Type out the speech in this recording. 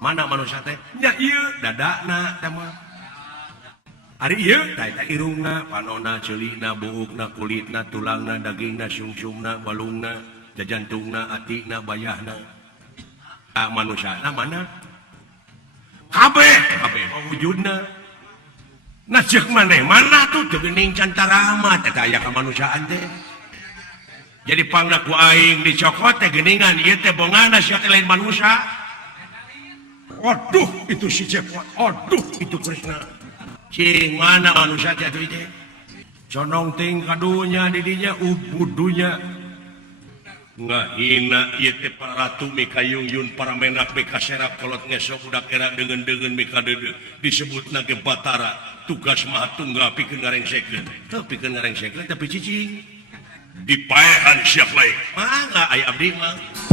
mana manusia teh nya ieu dadana teh mah ari ieu eta irungna panonna ceulina buukna kulitna tulangna dagingna sungsumna balungna jajantungna atina bayahna manusiana mana kabeh wujudna nah cek maneh mana tuh teu geuning cantarama teh aya kamanusiaan teh jadi pangna ku aing dicokot teh geuningan ieu teh bongana sia teh lain manusia. Waduh itu si Cepot, aduh itu Krisna. Cing mana manusia teh atuh teh? Conong ting kadunya didinya ubudunya. Ngahina ieu teh para ratu mikayung yun para menak mikaserak kolot ngesok budak era deungeun-deungeun mikadeudeu disebutna ge Batara tugas mah tunggal pikeun ngarengsekeun. Teu pikeun ngarengsekeun tapi cicing. Dipaehan siap bae. Mangga aya abdi mah.